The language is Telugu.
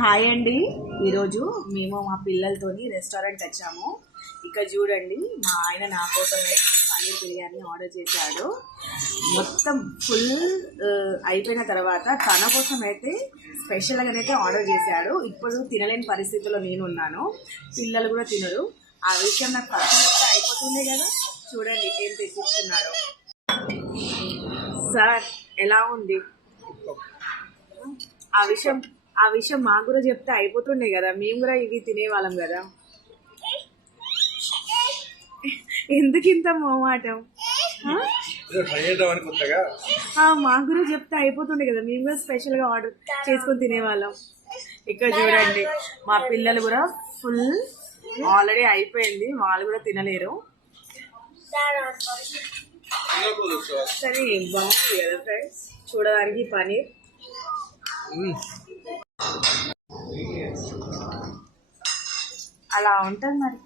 హాయ్ అండి. ఈరోజు మేము మా పిల్లలతోని రెస్టారెంట్ వచ్చాము. ఇక్కడ చూడండి, మా ఆయన నా కోసం పన్నీర్ బిర్యానీ ఆర్డర్ చేశాడు. మొత్తం ఫుల్ అయిపోయిన తర్వాత తన కోసం అయితే స్పెషల్గానైతే ఆర్డర్ చేశాడు. ఇప్పుడు తినలేని పరిస్థితుల్లో నేను ఉన్నాను, పిల్లలు కూడా తినరు. ఆ విషయం నాకు ఫస్ట్ అయిపోతుంది కదా. చూడండి ఏం తెచ్చిస్తున్నాడు. సార్ ఎలా ఉంది? ఆ విషయం మాకు కూడా చెప్తే అయిపోతుండే కదా, మేము కూడా ఇవి తినేవాళ్ళం కదా. ఎందుకు ఇంత మోమాటం? మాకు కూడా చెప్తే అయిపోతుండే కదా, మేము కూడా స్పెషల్గా ఆర్డర్ చేసుకొని తినేవాళ్ళం. ఇక్కడ చూడండి, మా పిల్లలు కూడా ఫుల్ ఆల్రెడీ అయిపోయింది, వాళ్ళు కూడా తినలేరు. సరే బాగుంది కదా ఫ్రెండ్స్, చూడడానికి పనీర్. అలా ఉంటుంది మరి.